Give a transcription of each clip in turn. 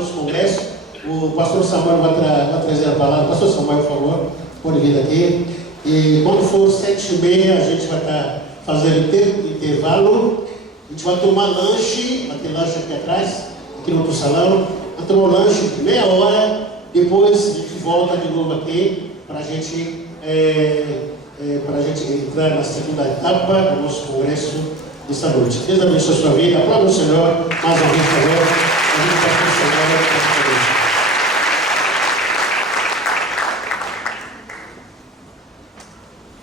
nosso congresso. O pastor Samuel vai trazer a palavra. Pastor Samuel, por favor, pode vir aqui. E quando for 7h30, a gente vai estar fazendo intervalo. A gente vai tomar lanche, vai ter lanche aqui atrás, aqui no outro salão. Vai tomar um lanche de meia hora. Depois a gente volta de novo aqui para a gente entrar na segunda etapa do nosso congresso desta noite. Deus abençoe a sua vida. Aplauda o Senhor mais uma vez, por favor. A gente está com o Senhor.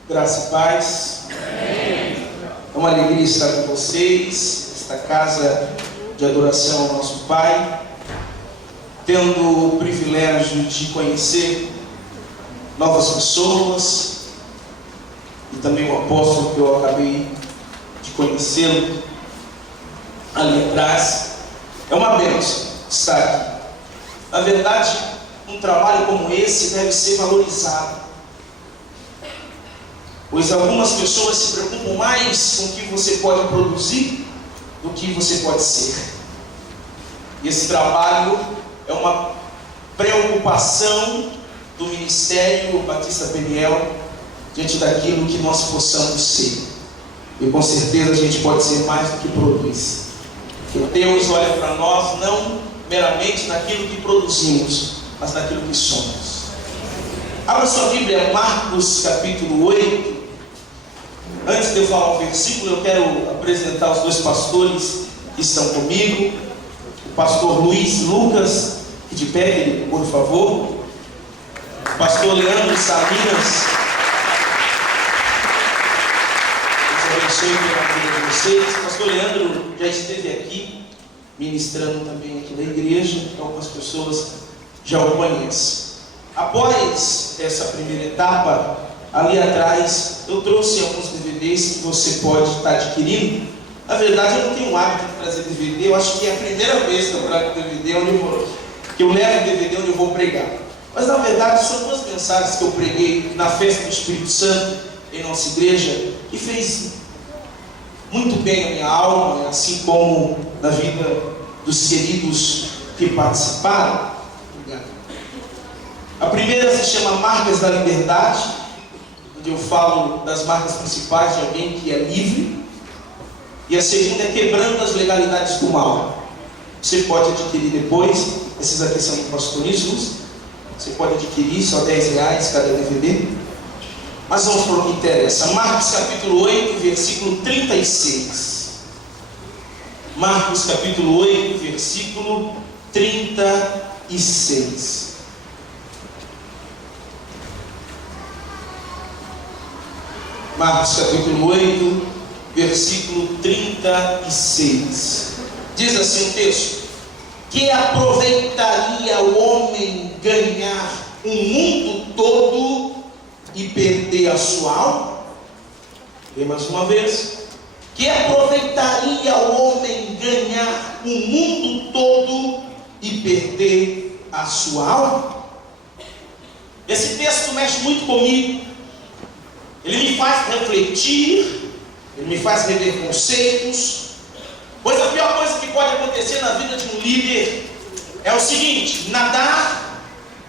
Graça e paz. É uma alegria estar com vocês, esta casa de adoração ao nosso Pai, tendo o privilégio de conhecer novas pessoas e também o apóstolo que eu acabei de conhecê-lo ali atrás. É uma bênção estar aqui. Na verdade, um trabalho como esse deve ser valorizado, pois algumas pessoas se preocupam mais com o que você pode produzir do que você pode ser. E esse trabalho é uma preocupação do Ministério Batista Peniel diante daquilo que nós possamos ser. E com certeza a gente pode ser mais do que produz. Porque Deus olha para nós não meramente naquilo que produzimos, mas naquilo que somos. Abra sua Bíblia, Marcos capítulo 8. Antes de eu falar o versículo, eu quero apresentar os dois pastores que estão comigo. O pastor Luiz Lucas, de pé, por favor. O pastor Leandro Salinas. Deus abençoe pela vida de vocês. O pastor Leandro já esteve aqui, ministrando também aqui na igreja. Algumas pessoas já o conhecem. Após essa primeira etapa, ali atrás eu trouxe alguns DVDs que você pode estar adquirindo. Na verdade, eu não tenho o hábito de trazer DVD. Eu acho que é a primeira vez que eu trago DVD que eu levo DVD onde eu vou pregar. Mas na verdade são duas mensagens que eu preguei na festa do Espírito Santo em nossa igreja, que fez muito bem a minha alma, assim como na vida dos queridos que participaram. A primeira se chama Marcas da Liberdade, onde eu falo das marcas principais de alguém que é livre. E a segunda é Quebrando as Legalidades do Mal. Você pode adquirir depois. Esses aqui são do pastor Jesus. Você pode adquirir, só R$10 cada DVD. Mas vamos para o que interessa. Marcos capítulo 8, versículo 36. Marcos capítulo 8, versículo 36. Marcos capítulo 8, versículo 36. Diz assim o texto: que aproveitaria o homem ganhar o mundo todo e perder a sua alma? Vê mais uma vez. Que aproveitaria o homem ganhar o mundo todo e perder a sua alma? Esse texto mexe muito comigo. Ele me faz refletir, ele me faz rever conceitos. Pois a pior coisa que pode acontecer na vida de um líder é o seguinte: nadar,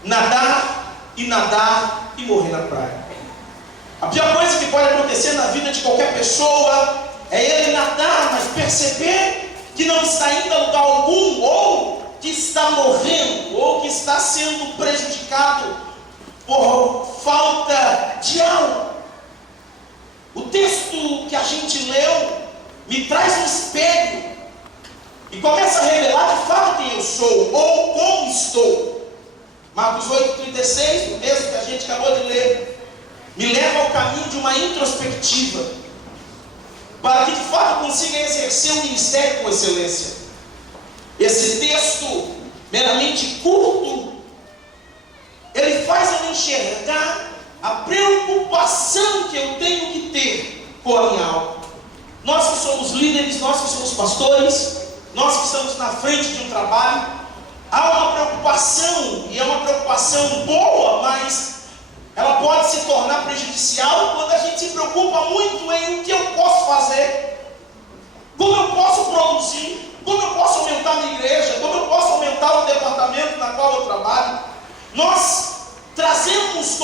nadar e nadar e morrer na praia. A pior coisa que pode acontecer na vida de qualquer pessoa é ele nadar, mas perceber que não está indo a lugar algum, ou que está morrendo, ou que está sendo prejudicado por falta de algo. O texto que a gente leu me traz um espelho e começa a revelar de fato quem eu sou ou como estou. Marcos 8,36, o texto que a gente acabou de ler, me leva ao caminho de uma introspectiva, para que de fato consiga exercer o ministério com excelência. Esse texto, meramente curto, ele faz eu enxergar a preocupação que eu tenho que ter com a minha alma. Nós que somos líderes, nós que somos pastores, nós que estamos na frente de um trabalho, há uma preocupação, e é uma preocupação boa, mas ela pode se tornar prejudicial quando a gente se preocupa muito em o que eu posso fazer, como eu posso produzir, como eu posso aumentar a minha igreja, como eu posso aumentar o departamento na qual eu trabalho. Nós trazemos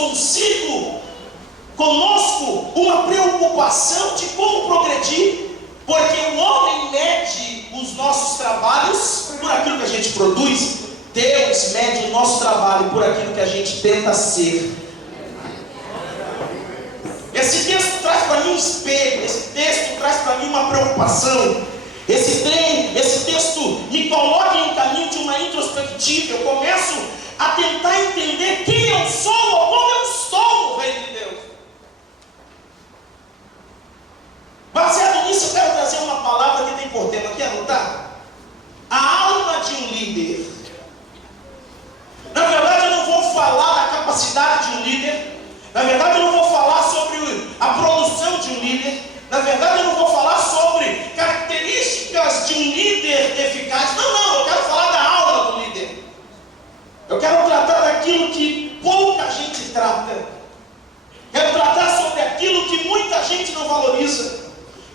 conosco uma preocupação de como progredir, porque o homem mede os nossos trabalhos por aquilo que a gente produz. Deus mede o nosso trabalho por aquilo que a gente tenta ser. Esse texto traz para mim um espelho, esse texto traz para mim uma preocupação. Esse texto me coloca em um caminho de uma introspectiva. Eu começo a tentar entender quem eu sou ou como eu estou no reino de Deus. Baseado nisso, eu quero trazer uma palavra que tem por tema aqui, anotar. A alma de um líder. Na verdade, eu não vou falar da capacidade de um líder. Na verdade, eu não vou falar sobre a produção de um líder. Na verdade, eu não vou falar sobre características de um líder eficaz. Não, eu quero falar da alma do líder. Eu quero tratar daquilo que pouca gente trata. Quero tratar sobre aquilo que muita gente não valoriza.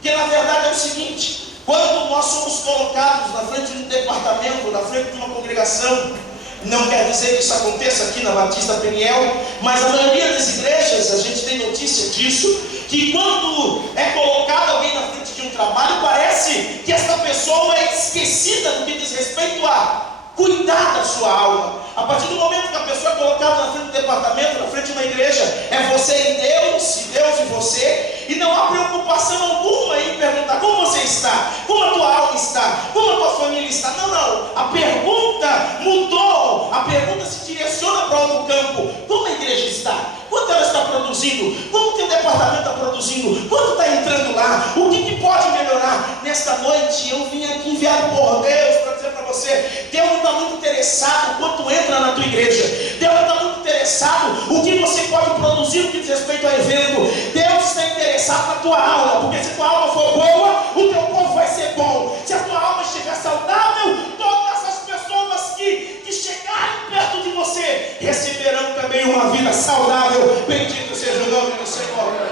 Que na verdade é o seguinte: quando nós somos colocados na frente de um departamento, na frente de uma congregação, não quer dizer que isso aconteça aqui na Batista Peniel, mas a maioria das igrejas, a gente tem notícia disso, que quando é colocado alguém na frente de um trabalho, parece que essa pessoa é esquecida no que diz respeito a cuidar da sua alma. A partir do momento que a pessoa é colocada na frente do departamento, na frente de uma igreja, é você e Deus e você, e não há preocupação alguma em perguntar como você está, como a tua alma está, como a tua família está. Não, a pergunta mudou, a pergunta se direciona para outro campo. Como a igreja está? Quanto ela está produzindo? Como o teu departamento está produzindo? Quanto está entrando lá? O que pode melhorar? Nesta noite eu vim aqui enviado por Deus para dizer para você: Deus não está muito interessado quanto entra na tua igreja. Deus não está muito interessado o que você pode produzir no que diz respeito ao evento. Deus está interessado na tua alma, porque se tua alma for boa, o teu povo vai ser bom. Se a tua alma estiver saudável, todas as pessoas que chegarem perto de você receberão também uma vida saudável. Bendito seja o nome do Senhor.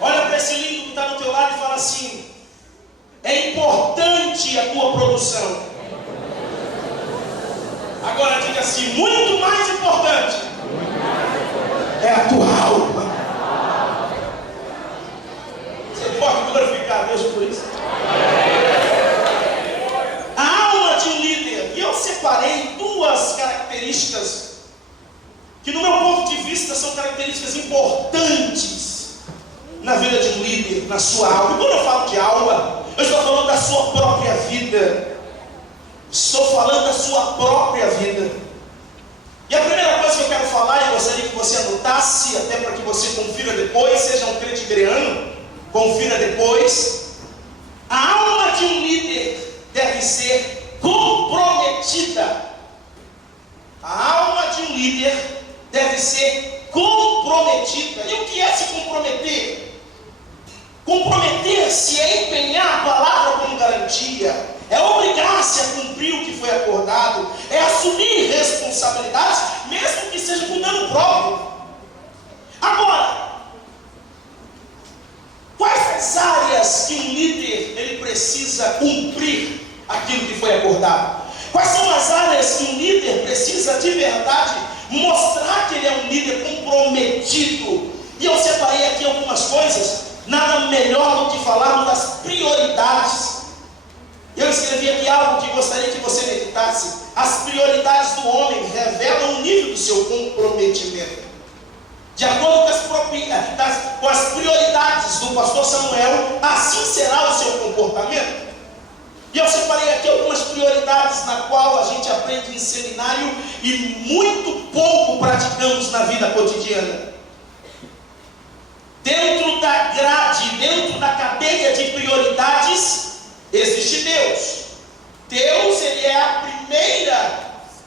Olha para esse lindo que está no teu lado e fala assim: é importante a tua produção. Agora diga assim: muito mais importante é a tua alma. Você pode glorificar a Deus por isso? A alma de um líder. E eu separei duas características que, no meu ponto de vista, são características importantes na vida de um líder, na sua alma. E quando eu falo de alma, eu estou falando da sua própria vida. Estou falando da sua própria vida. E a primeira coisa que eu quero falar, eu gostaria que você anotasse, até para que você confira depois, seja um crente greano, confira depois. A alma de um líder deve ser comprometida. A alma de um líder deve ser comprometida. E o que é se comprometer? Comprometer-se é empenhar a palavra como garantia, é obrigar-se a cumprir o que foi acordado, é assumir responsabilidades, mesmo que seja com dano próprio. Agora, quais as áreas que um líder ele precisa cumprir aquilo que foi acordado? Quais são as áreas que um líder precisa de verdade mostrar que ele é um líder comprometido? E eu separei aqui algumas coisas. Nada melhor do que falarmos das prioridades. Eu escrevi aqui algo que gostaria que você meditasse. As prioridades do homem revelam o nível do seu comprometimento. De acordo com as prioridades do pastor Samuel, assim será o seu comportamento. E eu separei aqui algumas prioridades na qual a gente aprende em seminário e muito pouco praticamos na vida cotidiana. Dentro da grade, dentro da cadeia de prioridades, existe Deus. Deus,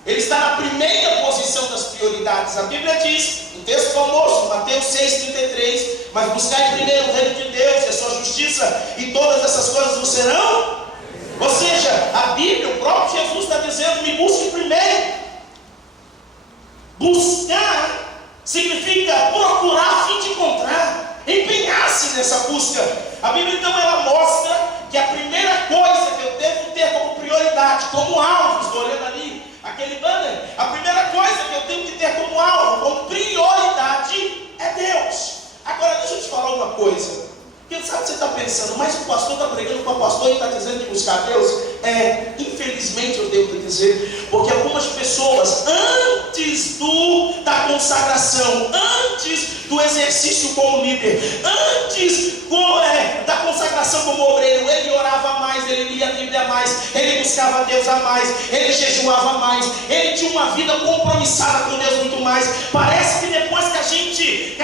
ele está na primeira posição das prioridades. A Bíblia diz, um texto famoso, Mateus 6,33, mas buscai primeiro o reino de Deus e a sua justiça, e todas essas coisas vos serão. Ou seja, a Bíblia, o próprio Jesus está dizendo: me busque primeiro. Buscar significa procurar a fim de encontrar, empenhar-se nessa busca. A Bíblia então ela mostra que a primeira coisa que eu prioridade, como alvo, estou olhando ali aquele banner, a primeira coisa que eu tenho que ter como alvo, como prioridade, é Deus. Agora deixa eu te falar uma coisa. Quem sabe você está pensando, mas o pastor está pregando para o pastor e está dizendo de buscar Deus? Infelizmente eu devo dizer, porque algumas pessoas, antes da consagração, antes do exercício como líder, antes da consagração como obreiro, ele orava mais, ele lia a Bíblia mais, ele buscava Deus a mais, ele jejuava mais, ele tinha uma vida compromissada com Deus muito mais. Parece que depois que a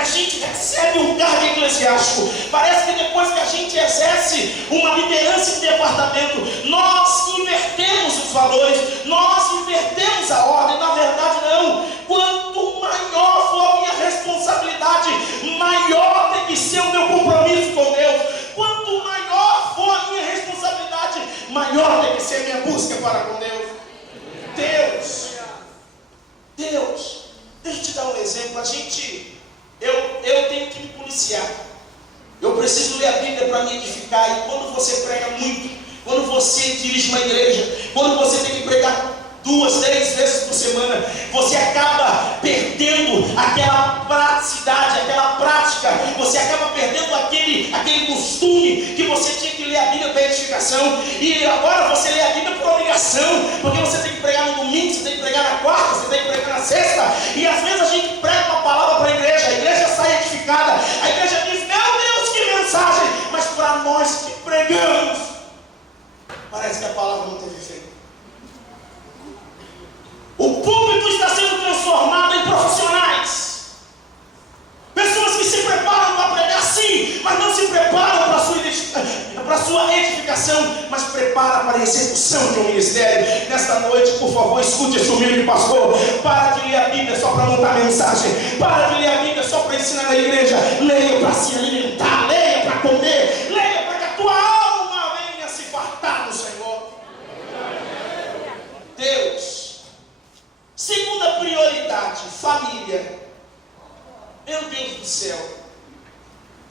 gente recebe um cargo eclesiástico, parece que depois que a gente exerce uma liderança em departamento, nós invertemos os valores, nós invertemos a ordem. Na verdade não. Quanto maior for a minha responsabilidade, maior tem que ser o meu compromisso com Deus. Quanto maior for a minha responsabilidade, maior tem que ser a minha busca para com Deus. Deus, deixa eu te dar um exemplo. Eu tenho que me policiar. Eu preciso ler a Bíblia para me edificar. E quando você prega muito, quando você dirige uma igreja, quando você tem que pregar 2, 3 vezes por semana, você acaba perdendo aquela praticidade, aquela prática, você acaba perdendo aquele costume que você tinha que ler a Bíblia para edificação, e agora você lê a Bíblia por obrigação, porque você tem que pregar no domingo, você tem que pregar na quarta, você tem que pregar na sexta, e às vezes a gente prega uma palavra para a igreja sai edificada, a igreja diz, meu Deus, que mensagem, mas para nós que pregamos, parece que a palavra não teve efeito. O púlpito está sendo transformado em profissionais. Pessoas que se preparam para pregar sim, mas não se preparam para a sua edificação, mas preparam para a execução de um ministério. Nesta noite, por favor, escute esse humilde pastor. Para de ler a Bíblia só para montar mensagem. Para de ler a Bíblia só para ensinar na igreja. Leia para se alimentar, leia para comer, leia para que a tua alma venha se fartar do Senhor. Deus. Segunda prioridade, família. Meu Deus do céu,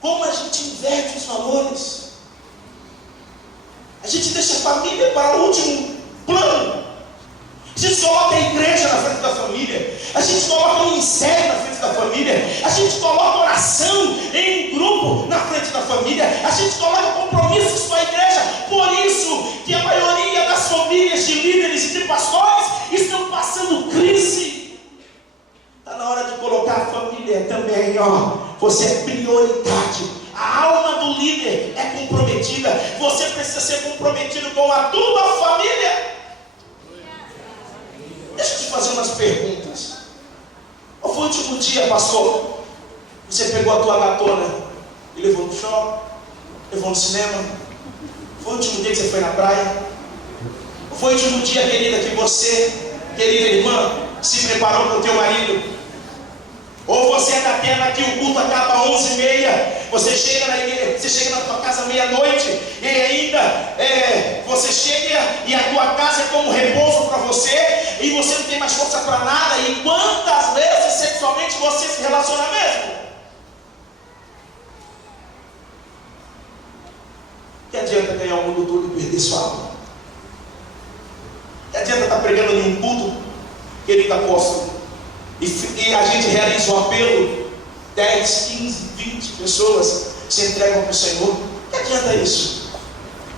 como a gente inverte os valores. A gente deixa a família para o último plano. A gente coloca a igreja na frente da família, a gente coloca o ministério na frente da família, a gente coloca oração em grupo na frente da família, a gente coloca compromissos com a igreja. Por isso que a maioria das famílias de líderes e de pastores estão passando crise. Está na hora de colocar a família também, você é prioridade. A alma do líder é comprometida. Você precisa ser comprometido com a tua família. Deixa eu te fazer umas perguntas. Qual foi o último dia, pastor? Você pegou a tua gatona e levou no shopping, levou no cinema? Foi o último dia que você foi na praia? Foi o último dia, querida, que você, querida irmã, se preparou para o teu marido? Ou você é daquela que o culto acaba às 11h30, você chega na igreja, você chega na tua casa meia-noite, e ainda você chega e a tua casa é como repouso para você, e você não tem mais força para nada, e quantas vezes sexualmente você se relaciona mesmo? Que adianta ganhar o mundo todo e perder sua alma? Que adianta estar pregando em um culto que ele está apóstolo? E a gente realiza um apelo, 10, 15, 20 pessoas se entregam para o Senhor. Que adianta isso?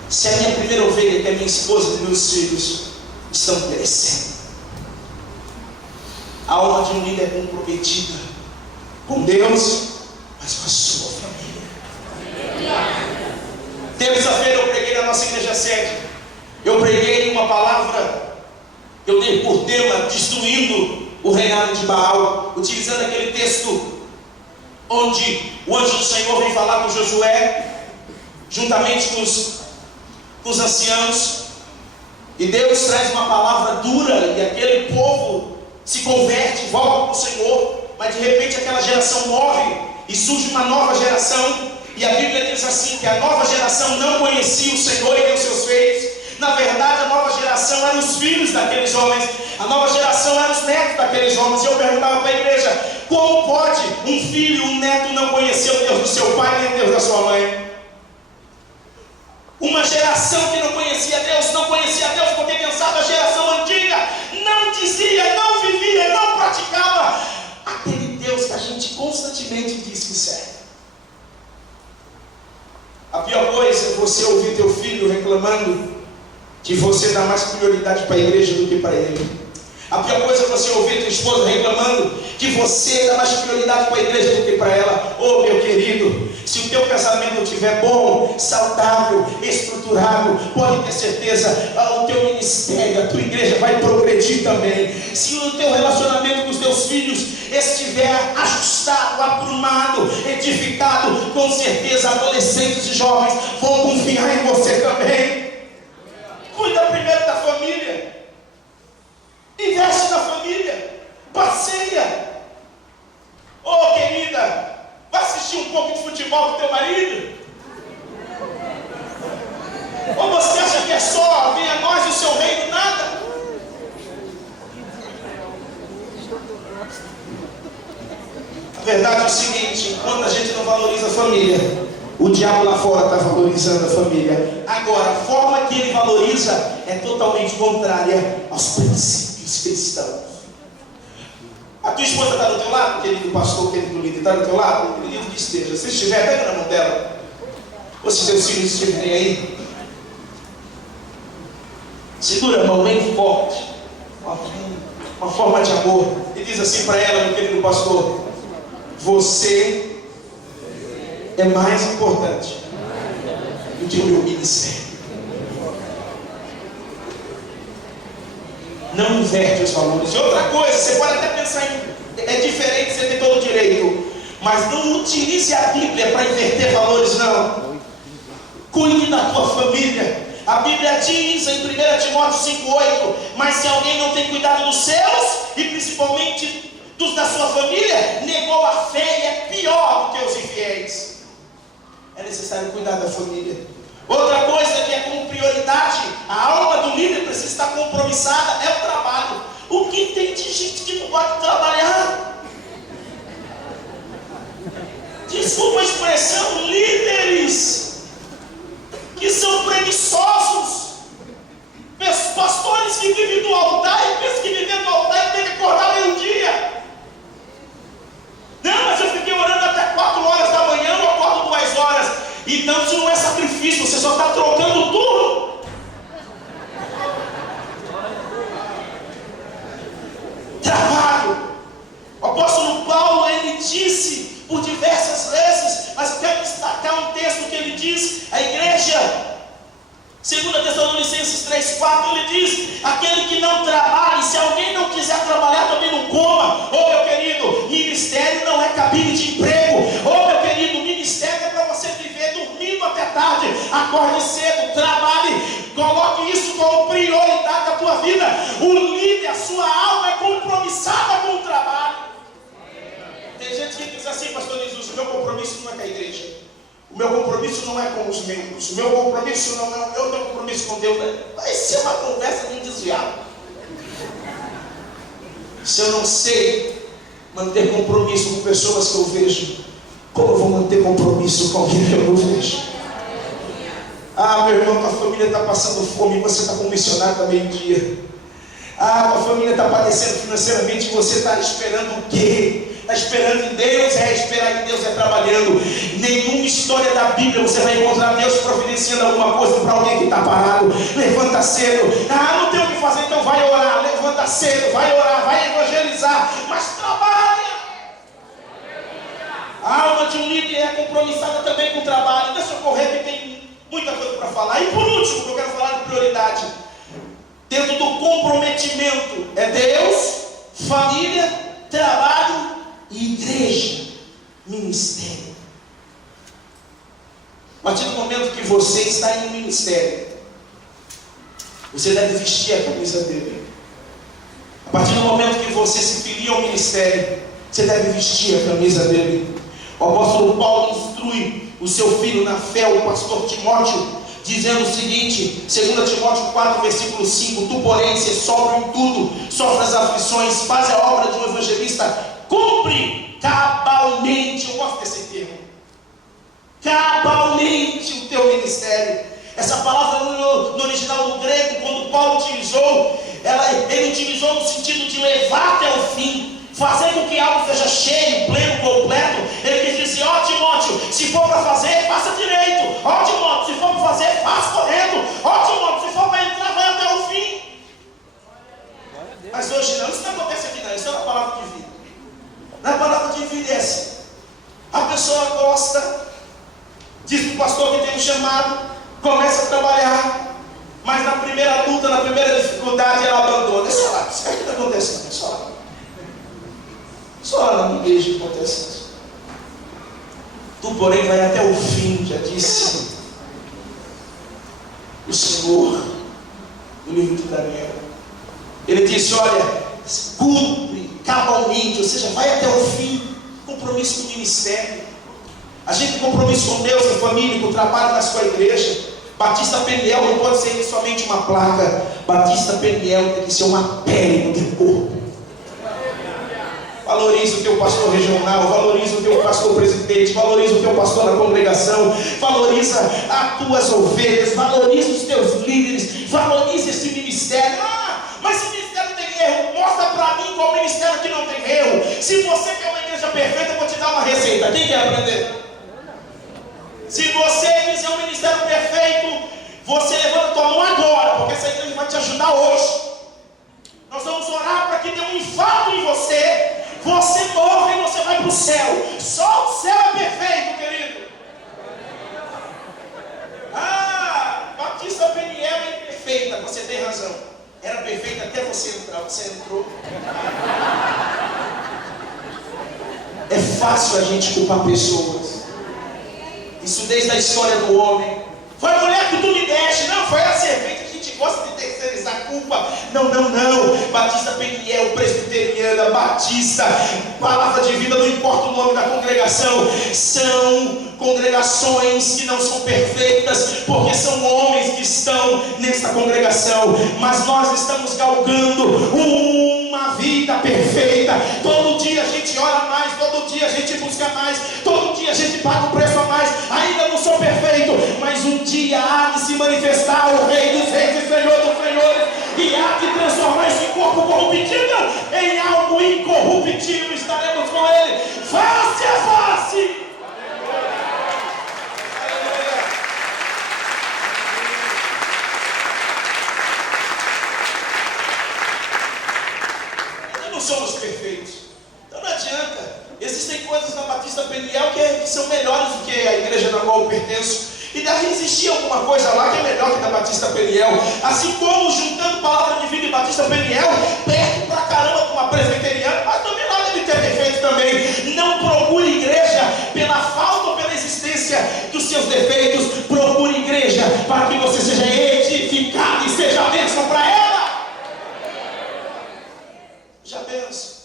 Se a minha primeira ovelha, que é minha esposa e meus filhos, estão perecendo. A alma de um líder é comprometida com Deus, mas com a sua família. Terça-feira eu preguei na nossa igreja sede. Eu preguei uma palavra que eu dei por tema, destruindo o reinado de Baal, utilizando aquele texto onde o anjo do Senhor vem falar com Josué, juntamente com os anciãos, e Deus traz uma palavra dura, e aquele povo se converte, volta para o Senhor, mas de repente aquela geração morre, e surge uma nova geração, e a Bíblia diz assim, que a nova geração não conhecia o Senhor e nem os seus feitos. Na verdade, a nova geração eram os filhos daqueles homens, a nova geração eram os netos daqueles homens. E eu perguntava para a igreja, como pode um filho, um neto não conhecer o Deus do seu pai nem o Deus da sua mãe? Uma geração que não conhecia Deus porque sincero. A pior coisa é você ouvir teu filho reclamando que você dá mais prioridade para a igreja do que para ele. A pior coisa é você ouvir tua esposa reclamando que você dá mais prioridade para a igreja do que para ela. Oh, meu querido, se o teu casamento estiver bom, saudável, estruturado, pode ter certeza, o teu ministério, a tua igreja vai progredir também. Se o teu relacionamento com os teus filhos estiver ajustado, aprumado, edificado, com certeza adolescentes e jovens vão confiar em você também. Cuida primeiro da família. Investe na família. Passeia. Oh, querida, vai assistir um pouco de futebol com teu marido? Ou você acha que é só venha nós e o seu reino nada? A verdade é o seguinte: quando a gente não valoriza a família, o diabo lá fora está valorizando a família. Agora, a forma que ele valoriza é totalmente contrária aos princípios cristãos. A tua esposa está do teu lado, querido pastor, querido líder, está do teu lado? Querido que esteja. Se estiver, pega na mão dela. Ou se teus filhos estiverem aí, segura a mão bem forte, uma forma de amor, e diz assim para ela, meu querido pastor: você é mais importante do que o meu ministério. Não inverte os valores. E outra coisa, você pode até pensar é diferente, você tem todo o direito, mas não utilize a Bíblia para inverter valores, não. Cuide da tua família. A Bíblia diz em 1 Timóteo 5,8: mas se alguém não tem cuidado dos seus, e principalmente dos da sua família, negou a fé e é pior do que os infiéis. É necessário cuidar da família. Outra coisa que é como prioridade, a alma do líder precisa estar compromissada, é o trabalho. O que tem de gente que não gosta de trabalhar? Desculpa a expressão, líderes que são preguiçosos, pastores que vivem do altar e pensam que viver do altar e tem que acordar meio-dia. Não, mas eu fiquei orando até 4 horas da manhã, eu acordo 2 horas. Então isso não é sacrifício, você só está trocando tudo. Trabalho. O apóstolo Paulo, ele disse por diversas vezes, mas eu quero destacar um texto que ele diz, a igreja, 2 Tessalonicenses 3,4, ele diz: aquele que não trabalhe, se alguém não quiser trabalhar, também não coma. Oh, meu querido, ministério não é cabine de emprego. Oh, meu querido, ministério é para você viver dormindo até tarde. Acorde cedo, trabalhe, coloque isso como prioridade da tua vida. O líder, a sua alma é compromissada com o trabalho. Tem gente que diz assim: pastor Jesus, o meu compromisso não é com a igreja, o meu compromisso não é com os membros, o meu compromisso não é, eu tenho compromisso com Deus. Vai ser uma conversa de um desviado. Se eu não sei manter compromisso com pessoas que eu vejo, como eu vou manter compromisso com quem eu não vejo? Ah, meu irmão, tua família está passando fome e você está com um missionário da meio-dia. Ah, tua família está padecendo financeiramente e você está esperando o quê? Está esperando em Deus, esperar em Deus é trabalhando. Nenhuma história da Bíblia você vai encontrar Deus providenciando alguma coisa para alguém que está parado. Levanta cedo. Ah, não tem o que fazer, então vai orar. Levanta cedo, vai orar, vai evangelizar, mas trabalha. A alma de um líder é compromissada também com o trabalho. Deixa eu correr que tem muita coisa para falar. E por último, que eu quero falar de prioridade, dentro do comprometimento, é Deus, família, trabalho e igreja, ministério. A partir do momento que você está em um ministério, você deve vestir a camisa dele. A partir do momento que você se filia ao ministério, você deve vestir a camisa dele. O apóstolo Paulo instrui o seu filho na fé, o pastor Timóteo, dizendo o seguinte, 2 Timóteo 4, versículo 5: tu, porém, se sóbrio em tudo, sofre as aflições, faz a obra de um evangelista, cumpre cabalmente, eu gosto desse termo, cabalmente o teu ministério. Essa palavra no original do grego, quando Paulo utilizou, ele utilizou no sentido de levar até o fim, fazer com que algo seja cheio, pleno, completo. Ele quis dizer: hoje não. Isso não acontece aqui não. Isso é uma palavra de vida. Na palavra de vida é assim. A pessoa gosta, diz para o pastor que tem um chamado, começa a trabalhar, mas na primeira luta, na primeira dificuldade, ela abandona. É só lá. Isso aqui não acontece não. É só lá. Só lá na igreja que acontece isso. Tu, porém, vai até o fim, já disse o Senhor no livro de Daniel. Ele disse: olha, cumpre cabalmente, ou seja, vai até o fim. Compromisso com o ministério. A gente tem compromisso com Deus, com a família, com o trabalho na sua igreja. Batista Peniel não pode ser somente uma placa. Batista Peniel tem que ser uma pele no teu corpo. Valoriza o teu pastor regional, valoriza o teu pastor presidente, valoriza o teu pastor na congregação, valoriza as tuas ovelhas, valoriza os teus líderes, valoriza esse ministério. Mas esse ministério tem erro. Mostra para mim qual ministério que não tem erro. Se você quer uma igreja perfeita, eu vou te dar uma receita. Quem quer aprender? Se você quiser um ministério perfeito, você levanta a tua mão agora, porque essa igreja vai te ajudar hoje. Nós vamos orar para que dê um infarto em você. Você morre e você vai para o céu. Só o céu é perfeito, querido. Batista Peniel é perfeita. Você tem razão. Era perfeita até você entrar. Você entrou. É fácil a gente culpar pessoas. Isso desde a história do homem. Foi a mulher que tu me deste. Não, foi a serpente. A gente gosta de terceirizar a culpa. Não. Batista Peniel, presbiteriana, batista, palavra de vida, não importa o nome da congregação. São congregações que não são perfeitas, porque são homens que estão nessa congregação. Mas nós estamos galgando uma vida perfeita. Todo dia a gente ora mais, todo dia a gente busca mais, todo dia a gente paga um preço a mais. Ainda não sou perfeito, mas um dia há de se manifestar o Rei dos Reis e Senhor dos Senhores, e há de transformar esse corpo corruptível em algo incorruptível. Estaremos com Ele face a face. Não somos perfeitos, então não adianta. Existem coisas na Batista Peniel que são melhores do que a igreja na qual eu pertenço, e deve existir alguma coisa lá que é melhor que na Batista Peniel. Assim como juntando palavra de vida e Batista Peniel, perto pra caramba com uma presbiteriana, mas também lá deve ter defeito também. Não procure igreja pela falta ou pela existência dos seus defeitos. Procure igreja para que você seja edificado e seja bênção para ela. Já bênção.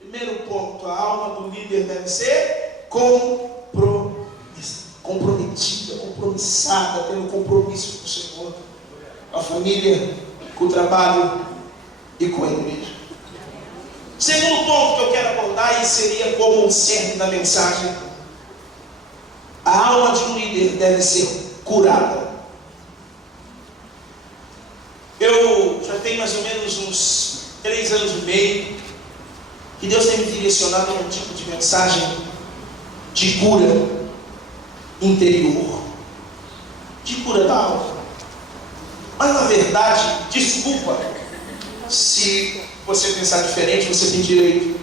Primeiro ponto: a alma do líder deve ser comprometida, compromissada, tendo compromisso com o Senhor, com a família, com o trabalho e com a igreja. Segundo ponto que eu quero abordar, e seria como um cerne da mensagem: a alma de um líder deve ser curada. Eu já tenho mais ou menos uns 3 anos e meio que Deus tem me direcionado a um tipo de mensagem de cura interior, de cura da alma. Mas na verdade, desculpa se você pensar diferente, você tem direito.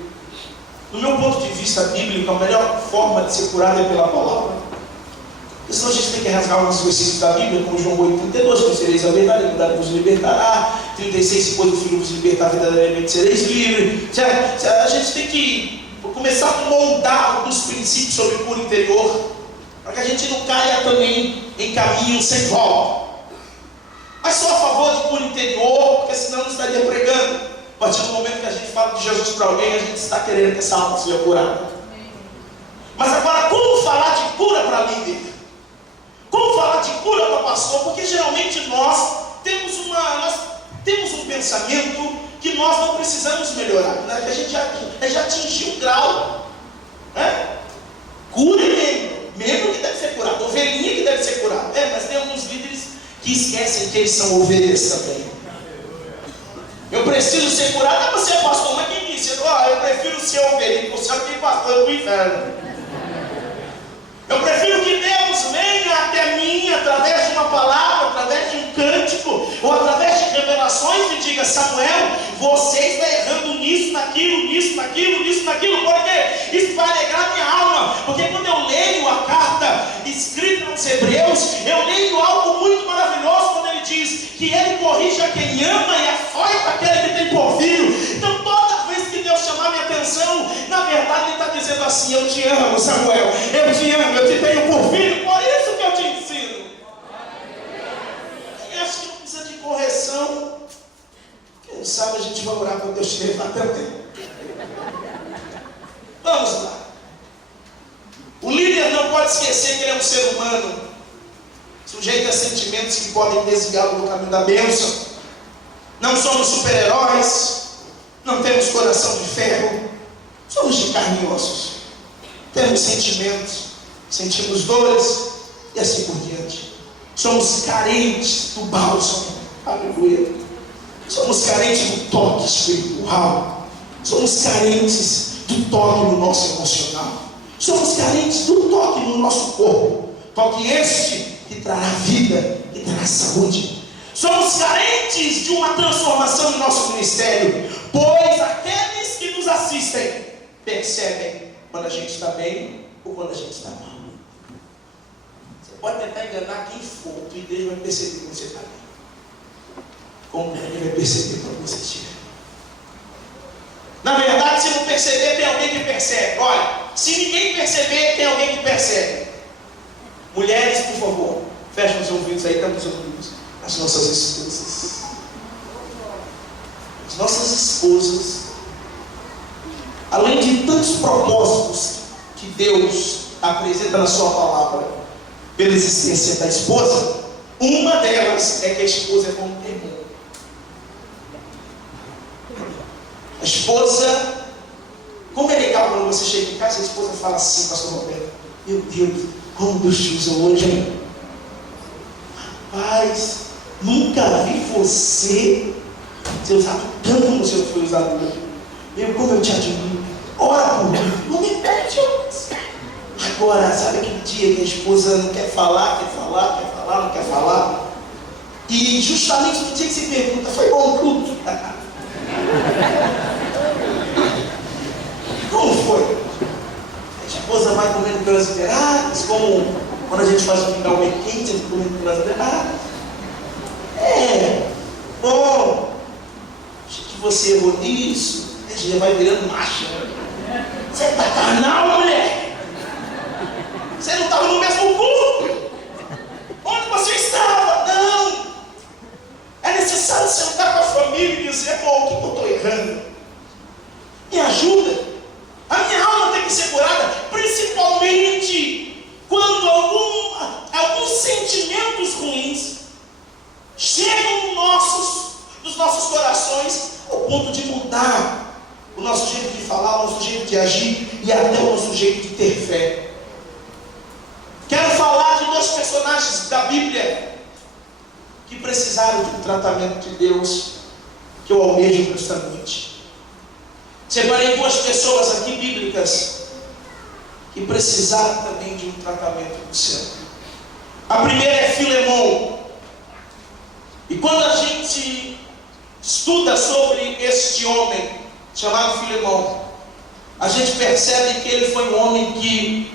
No meu ponto de vista bíblico, a melhor forma de ser curado é pela palavra. Porque senão a gente tem que rasgar alguns versículos da Bíblia, como João 8:32, conhecereis a verdade, a verdade vos libertará. 36, se pois o Filho vos libertar, verdadeiramente sereis livres. A gente tem que começar a moldar alguns princípios sobre cura interior, para que a gente não caia também em caminho sem volta. Mas sou a favor de cura interior, porque senão não estaria pregando. A partir do momento que a gente fala de Jesus para alguém, a gente está querendo que essa alma seja curada. Mas agora, como falar de cura para líder? Como falar de cura para pastor? Porque geralmente nós temos um pensamento que nós não precisamos melhorar, né? Que a gente já atingiu um grau, né? Cura membro que deve ser curado, ovelhinha que deve ser curada. Mas tem alguns líderes que esquecem que eles são ovelhas também. Eu preciso ser curado. Você é pastor, mas quem disse? Eu prefiro ser ovelha, porque você tem pastor do inferno. Eu prefiro que Deus venha até mim através de uma palavra, através de um cântico, ou através de revelações, me diga: Samuel, você está errando nisso, naquilo, porque isso vai alegrar minha alma. Porque quando eu leio a carta escrita aos Hebreus, eu leio algo muito maravilhoso quando ele diz que ele corrige a quem ama e afoita aquele que tem por filho. Então toda vez que Deus chamar minha atenção, na verdade ele está dizendo assim: eu te amo, Samuel, eu te amo, eu te tenho por filho, por isso que eu te ensino. E acho que não precisa de correção. Quem sabe a gente vai orar para Deus te levar também. Vamos lá. O líder não pode esquecer que ele é um ser humano, sujeito a sentimentos que podem desviá-lo do caminho da bênção. Não somos super-heróis, não temos coração de ferro, somos de carne e ossos. Temos sentimentos, sentimos dores e assim por diante. Somos carentes do bálsamo, aleluia. Somos carentes do toque espiritual. Somos carentes do toque no nosso emocional. Somos carentes do toque no nosso corpo. Toque este que trará vida, que trará saúde. Somos carentes de uma transformação no nosso ministério, pois aqueles que nos assistem percebem quando a gente está bem ou quando a gente está mal. Você pode tentar enganar quem for, a tua igreja vai perceber quando você está bem, como ele vai perceber quando você estiver. Na verdade, se não perceber, tem alguém que percebe. Olha, se ninguém perceber, tem alguém que percebe. Mulheres, por favor, fechem os ouvidos aí, estamos ouvindo as nossas esposas. As nossas esposas, além de tantos propósitos que Deus apresenta na sua palavra pela existência da esposa, uma delas é que a esposa é como irmão. A esposa, como é legal quando você chega em casa e a esposa fala assim: pastor Roberto, meu Deus, como Deus te usa hoje, hein? Rapaz, nunca vi você ser usado tanto como o Senhor foi usado hoje. Meu, como eu te admiro. Ora por mim, não me pede. Agora, sabe aquele dia que a esposa não quer falar, não quer falar? E justamente no dia que se pergunta: foi bom tudo? Como foi? A esposa vai comendo pelas beiradas, como quando a gente faz um mingau bem quente, a gente comendo pelas beiradas. Bom, acho que você errou nisso. A gente já vai virando macho. Você está carnal, mulher? Você não estava no mesmo culto? Onde você estava? Não! É necessário sentar com a família e dizer: pô, o que eu estou errando? Me ajuda. A minha alma tem que ser curada, principalmente quando alguns sentimentos ruins chegam nos nossos corações, ao ponto de mudar o nosso jeito de falar, o nosso jeito de agir e até o nosso jeito de ter fé. Quero falar de dois personagens da Bíblia que precisaram de um tratamento de Deus, que eu almejo nesta noite. Separei duas pessoas aqui bíblicas que precisaram também de um tratamento do céu. A primeira é Filemão. E quando a gente estuda sobre este homem chamado Filemão, a gente percebe que ele foi um homem que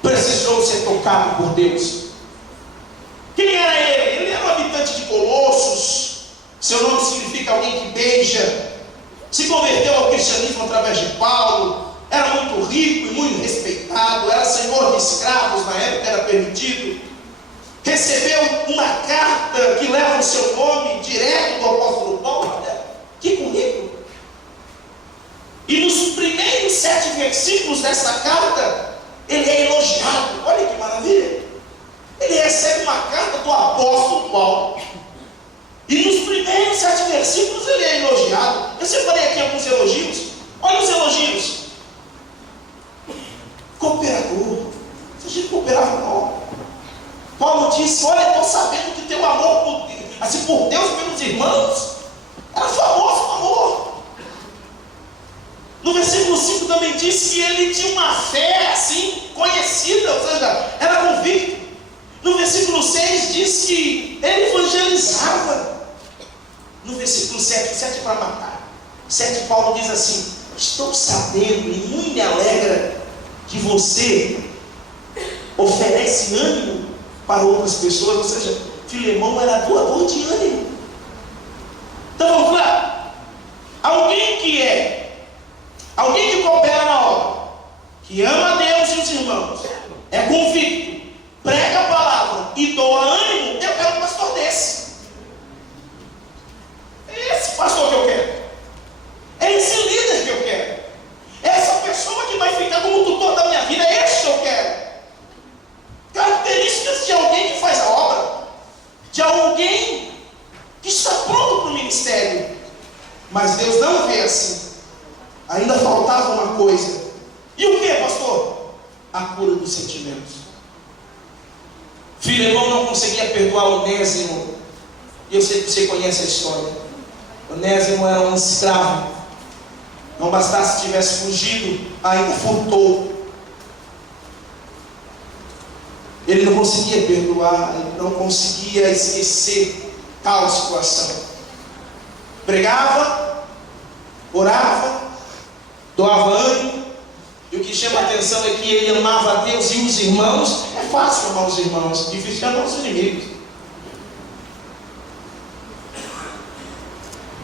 precisou ser tocado por Deus. Quem era ele? Ele era um habitante de Colossos. Seu nome significa alguém que beija. Se converteu ao cristianismo através de Paulo. Era muito rico e muito respeitado. Era senhor de escravos, na época era permitido. Recebeu uma carta que leva o seu nome direto do apóstolo Paulo. Olha, que currículo! E nos primeiros 7 versículos dessa carta, ele é elogiado. Olha que maravilha! Ele recebe uma carta do apóstolo Paulo. E nos primeiros 7 versículos ele é elogiado. Eu separei aqui alguns elogios. Olha os elogios. Cooperador. Se a gente cooperava não. Paulo disse: olha, estou sabendo que teu amor por Deus e pelos irmãos era famoso o amor. No versículo 5 também disse que ele tinha uma fé assim, conhecida, ou seja, era convicto. No versículo 6 diz que ele evangelizava. no versículo 7, 7 para matar. 7 Paulo diz assim: estou sabendo e muito me alegra que você oferece ânimo para outras pessoas. Ou seja, Filemão era doador de ânimo. Então vamos lá. Alguém que coopera na obra, que ama a Deus e os irmãos, é convicto, prega a palavra e doa ânimo, eu quero um pastor desse. É esse pastor que eu quero. É esse líder que eu quero. É essa pessoa que vai ficar como tutor da minha vida. É esse que eu quero. Características de alguém que faz a obra, de alguém que está pronto para o ministério. Mas Deus não vê assim. Ainda faltava uma coisa. E o que, pastor? A cura dos sentimentos. Filemão não conseguia perdoar Onésimo. E eu sei que você conhece a história. Onésimo era um escravo. Não bastasse se tivesse fugido, ainda furtou. Ele não conseguia perdoar, ele não conseguia esquecer tal situação. Pregava, orava, doava ânimo. E o que chama a atenção é que ele amava a Deus e os irmãos. É fácil amar os irmãos, difícil amar os inimigos.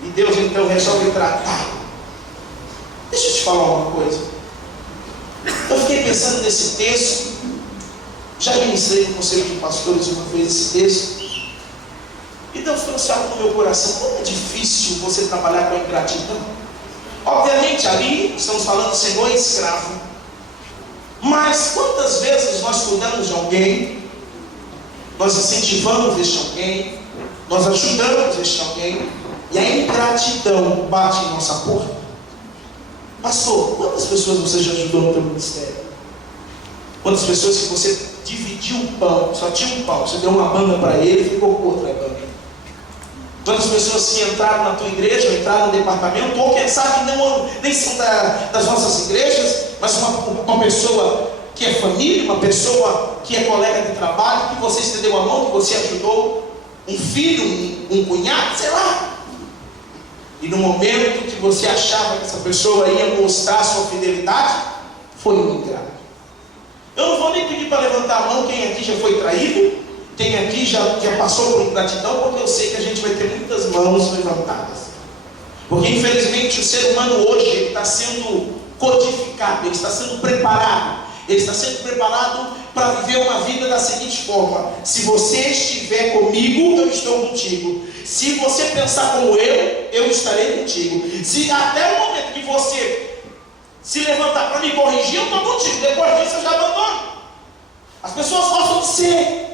E Deus então resolve tratar. Deixa eu te falar uma coisa. Eu fiquei pensando nesse texto. Já ministrei no conselho de pastores uma vez esse texto. E Deus trouxe algo no meu coração. Como é difícil você trabalhar com a ingratidão. Obviamente ali estamos falando de senhor e escravo. Mas quantas vezes nós cuidamos de alguém, nós incentivamos este alguém, nós ajudamos este alguém, e a ingratidão bate em nossa porta. Pastor, quantas pessoas você já ajudou no teu ministério? Quantas pessoas que você dividiu o pão, só tinha um pão, você deu uma banda para ele e ficou com outra banda? Quantas pessoas que entraram na tua igreja, ou entraram no departamento, ou quem sabe nem são das nossas igrejas, mas uma pessoa que é família, uma pessoa que é colega de trabalho, que você estendeu a mão, que você ajudou, um filho, um cunhado, sei lá. E no momento que você achava que essa pessoa ia mostrar sua fidelidade, foi um ingrato. Eu não vou nem pedir para levantar a mão quem aqui já foi traído, quem aqui já passou por ingratidão, porque eu sei que a gente vai ter muitas mãos levantadas. Porque infelizmente o ser humano hoje está sendo codificado, ele está sendo preparado. Ele está sendo preparado para viver uma vida da seguinte forma: se você estiver comigo, eu estou contigo. Se você pensar como eu estarei contigo. Se até o momento que você se levantar para me corrigir, eu estou contigo. Depois disso eu já abandono. As pessoas gostam de ser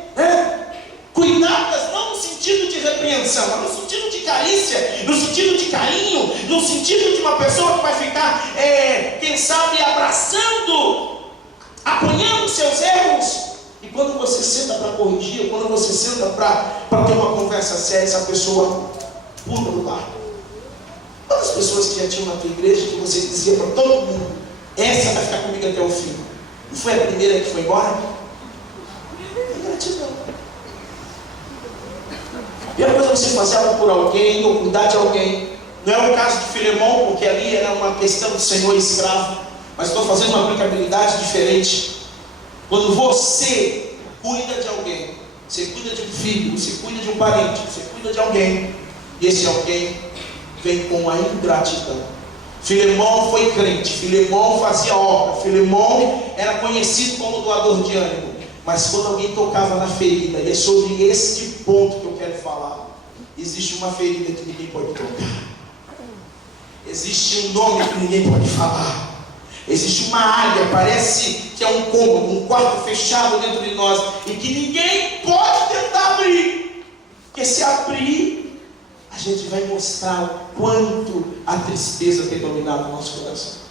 cuidadas, não no sentido de repreensão, mas no sentido de carícia, no sentido de carinho, no sentido de uma pessoa que vai ficar, quem sabe, abraçando, apanhando seus erros. E quando você senta para corrigir, quando você senta para ter uma conversa séria, essa pessoa pula do barco. Quantas pessoas que já tinham na tua igreja que você dizia para todo mundo: essa vai ficar comigo até o fim? Não foi a primeira que foi embora? Ingratidão. E a coisa é você fazer algo por alguém ou cuidar de alguém. Não é o caso de Filemão, porque ali era uma questão de senhor e escravo. Mas estou fazendo uma aplicabilidade diferente. Quando você cuida de alguém, você cuida de um filho, você cuida de um parente, você cuida de alguém, e esse alguém vem com a ingratidão. Filemão foi crente, Filemão fazia obra, Filemão era conhecido como doador de ânimo. Mas quando alguém tocava na ferida, e é sobre este ponto que eu quero falar, existe uma ferida que ninguém pode tocar, existe um nome que ninguém pode falar, existe uma área, parece que é um cômodo, um quarto fechado dentro de nós, e que ninguém pode tentar abrir, porque se abrir, a gente vai mostrar o quanto a tristeza tem dominado o nosso coração.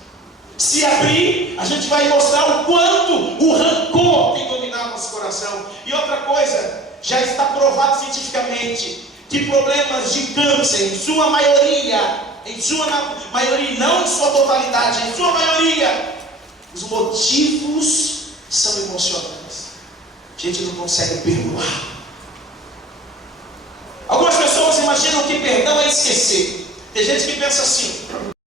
Se abrir, a gente vai mostrar o quanto o rancor tem dominado nosso coração. E outra coisa, já está provado cientificamente que problemas de câncer, em sua maioria, não em sua totalidade, em sua maioria, os motivos são emocionais. A gente não consegue perdoar. Algumas pessoas imaginam imaginam que perdão é esquecer. Tem gente que pensa assim: